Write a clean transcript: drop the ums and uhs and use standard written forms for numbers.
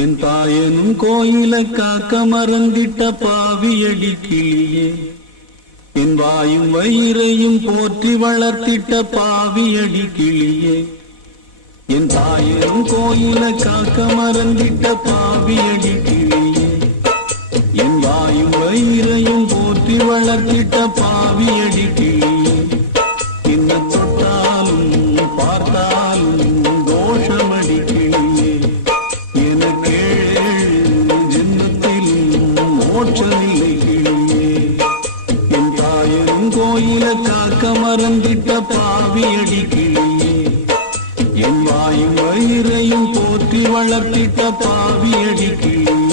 என் தாயனும் கோயில காக்க மறந்திட்ட பாவியடி கிளியே, என் வாயும் வயிறையும் போற்றி வளர்த்திட்ட பாவியடி கிளியே, என் தாயனும் கோயில காக்க மறந்திட்ட பாவியடி கிளியே, என் வாயும் வயிறையும் போற்றி வளர்த்திட்ட பாவியடி கிளியே, என்ன தொட்டாலும் பார்த்தாலும் தோஷமடி கிளியே, எனக்கு ஜென்மத்திலும் மோட்சமில்லை கிளியே, என் தாயனும் கோயில காக்க மறந்திட்ட பாவியடி கிளியே, என் வாயும் வயிறையும் போற்றி வளர்த்திட்ட பாவியடி கிளியே.